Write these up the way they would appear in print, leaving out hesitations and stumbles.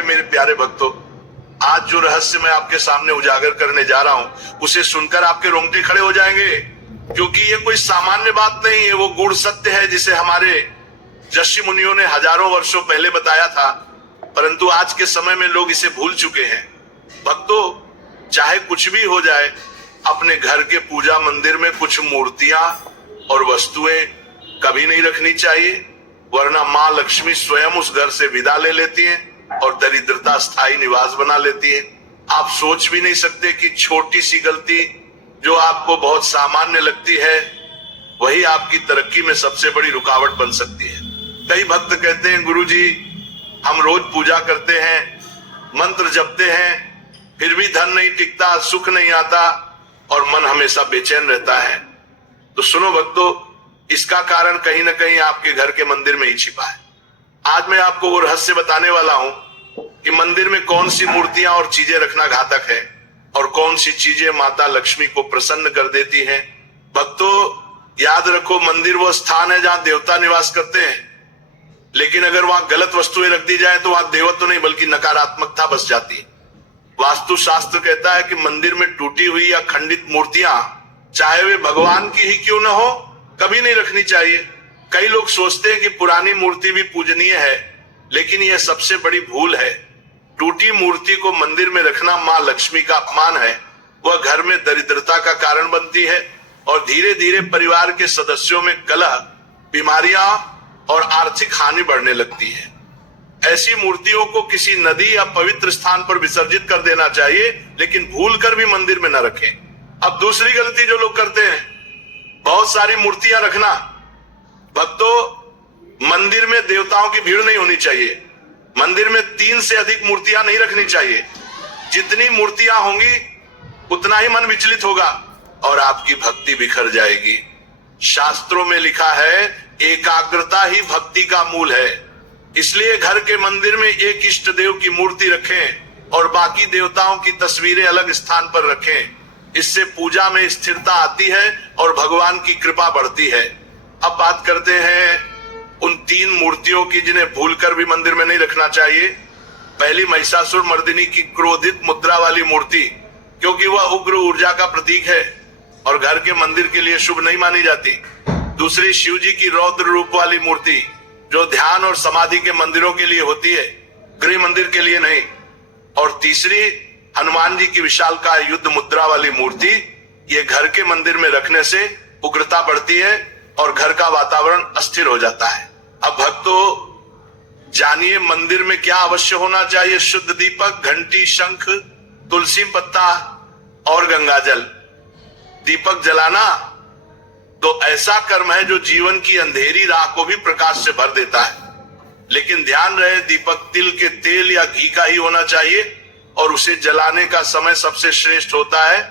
अरे मेरे प्यारे भक्तों, आज जो रहस्य मैं आपके सामने उजागर करने जा रहा हूं, उसे सुनकर आपके रोंगटे खड़े हो जाएंगे, क्योंकि ये कोई सामान्य बात नहीं है। वो गूढ़ सत्य है जिसे हमारे ऋषि मुनियों ने हजारों वर्षों पहले बताया था, परंतु आज के समय में लोग इसे भूल चुके हैं। भक्तों, चाहे कुछ भी हो जाए, अपने घर के पूजा मंदिर में कुछ मूर्तियां और वस्तुएं कभी नहीं रखनी चाहिए, वरना मां लक्ष्मी स्वयं उस घर से विदा ले लेती हैं और दरिद्रता स्थायी निवास बना लेती है। आप सोच भी नहीं सकते कि छोटी सी गलती जो आपको बहुत सामान्य लगती है, वही आपकी तरक्की में सबसे बड़ी रुकावट बन सकती है। कई भक्त कहते हैं, गुरुजी हम रोज पूजा करते हैं, मंत्र जपते हैं, फिर भी धन नहीं टिकता, सुख नहीं आता और मन हमेशा बेचैन रहता है। तो सुनो भक्तों, इसका कारण कहीं ना कहीं आपके घर के मंदिर में ही छिपा है। आज मैं आपको वो रहस्य बताने वाला हूं कि मंदिर में कौन सी मूर्तियां और चीजें रखना घातक है और कौन सी चीजें माता लक्ष्मी को प्रसन्न कर देती हैं। भक्तों, याद रखो, मंदिर वो स्थान है जहां देवता निवास करते हैं, लेकिन अगर वहां गलत वस्तुएं रख दी जाए तो वहां देवत्व नहीं बल्कि नकारात्मकता बस जाती है। वास्तु शास्त्र कहता है कि मंदिर में टूटी हुई या खंडित मूर्तियां, चाहे वे भगवान की ही क्यों न हो, कभी नहीं रखनी चाहिए। कई लोग सोचते हैं कि पुरानी मूर्ति भी पूजनीय है, लेकिन यह सबसे बड़ी भूल है। टूटी मूर्ति को मंदिर में रखना मां लक्ष्मी का अपमान है। वह घर में दरिद्रता का कारण बनती है और धीरे धीरे परिवार के सदस्यों में कलह, बीमारियां और आर्थिक हानि बढ़ने लगती है। ऐसी मूर्तियों को किसी नदी या पवित्र स्थान पर विसर्जित कर देना चाहिए, लेकिन भूलकर भी मंदिर में न रखें। अब दूसरी गलती जो लोग करते हैं, बहुत सारी मूर्तियां रखना। भक्तों, मंदिर में देवताओं की भीड़ नहीं होनी चाहिए। मंदिर में 3 से अधिक मूर्तियां नहीं रखनी चाहिए। जितनी मूर्तियां होंगी उतना ही मन विचलित होगा और आपकी भक्ति बिखर जाएगी। शास्त्रों में लिखा है, एकाग्रता ही भक्ति का मूल है। इसलिए घर के मंदिर में एक इष्ट देव की मूर्ति रखें और बाकी देवताओं की तस्वीरें अलग स्थान पर रखें। इससे पूजा में स्थिरता आती है और भगवान की कृपा बढ़ती है। अब बात करते हैं उन 3 मूर्तियों की जिन्हें भूलकर भी मंदिर में नहीं रखना चाहिए। पहली, महिषासुर मर्दिनी की क्रोधित मुद्रा वाली मूर्ति, क्योंकि वह उग्र ऊर्जा का प्रतीक है और घर के मंदिर के लिए शुभ नहीं मानी जाती। दूसरी, शिव जी की रौद्र रूप वाली मूर्ति, जो ध्यान और समाधि के मंदिरों के लिए होती है, गृह मंदिर के लिए नहीं। और तीसरी, हनुमान जी की विशालकाय युद्ध मुद्रा वाली मूर्ति। ये घर के मंदिर में रखने से उग्रता बढ़ती है और घर का वातावरण अस्थिर हो जाता है। अब भक्तों, जानिए मंदिर में क्या अवश्य होना चाहिए। शुद्ध दीपक, घंटी, शंख, तुलसी पत्ता और गंगाजल। दीपक जलाना तो ऐसा कर्म है जो जीवन की अंधेरी राह को भी प्रकाश से भर देता है, लेकिन ध्यान रहे, दीपक तिल के तेल या घी का ही होना चाहिए और उसे जलाने का समय सबसे श्रेष्ठ होता है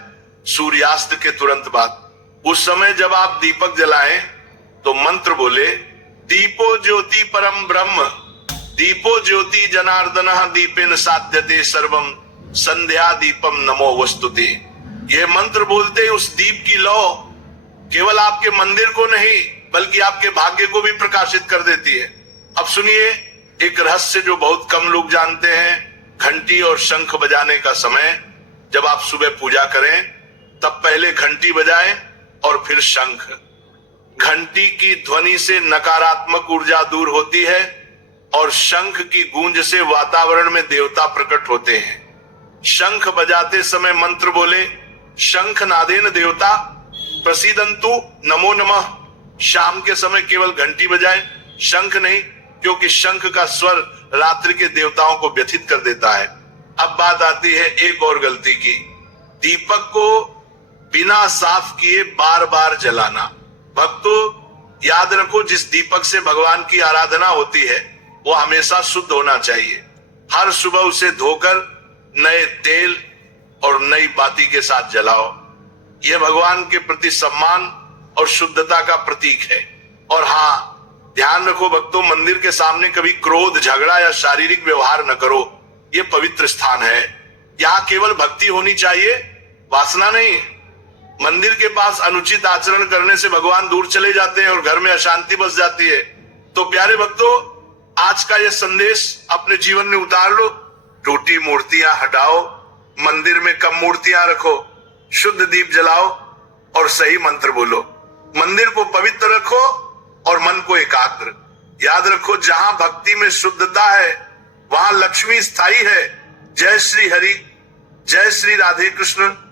सूर्यास्त के तुरंत बाद। उस समय जब आप दीपक जलाएं तो मंत्र बोले, दीपो ज्योति परम ब्रह्म, दीपो ज्योति जनार्दनः, दीपेन साध्यते सर्वम, संध्या दीपम नमो वस्तुते। यह मंत्र बोलते उस दीप की लौ केवल आपके मंदिर को नहीं बल्कि आपके भाग्य को भी प्रकाशित कर देती है। अब सुनिए एक रहस्य जो बहुत कम लोग जानते हैं। घंटी और शंख बजाने का समय, जब आप सुबह पूजा करें तब पहले घंटी बजाएं और फिर शंख। घंटी की ध्वनि से नकारात्मक ऊर्जा दूर होती है और शंख की गूंज से वातावरण में देवता प्रकट होते हैं। शंख बजाते समय मंत्र बोले, शंख नादेन देवता प्रसीदंतु नमो नमः। शाम के समय केवल घंटी बजाएं, शंख नहीं, क्योंकि शंख का स्वर रात्रि के देवताओं को व्यथित कर देता है। अब बात आती है एक और गलती की, दीपक को बिना साफ किए बार बार जलाना। भक्तों, याद रखो, जिस दीपक से भगवान की आराधना होती है वो हमेशा शुद्ध होना चाहिए। हर सुबह उसे धोकर नए तेल और नई बाती के साथ जलाओ। यह भगवान के प्रति सम्मान और शुद्धता का प्रतीक है। और हाँ, ध्यान रखो भक्तों, मंदिर के सामने कभी क्रोध, झगड़ा या शारीरिक व्यवहार न करो। यह पवित्र स्थान है, यहाँ केवल भक्ति होनी चाहिए, वासना नहीं। मंदिर के पास अनुचित आचरण करने से भगवान दूर चले जाते हैं और घर में अशांति बस जाती है। तो प्यारे भक्तों, आज का यह संदेश अपने जीवन में उतार लो टूटी मूर्तियां हटाओ, मंदिर में कम मूर्तियां रखो, शुद्ध दीप जलाओ और सही मंत्र बोलो। मंदिर को पवित्र रखो और मन को एकाग्र। याद रखो, जहां भक्ति में शुद्धता है वहां लक्ष्मी स्थायी है। जय श्री हरि, जय श्री राधे कृष्ण।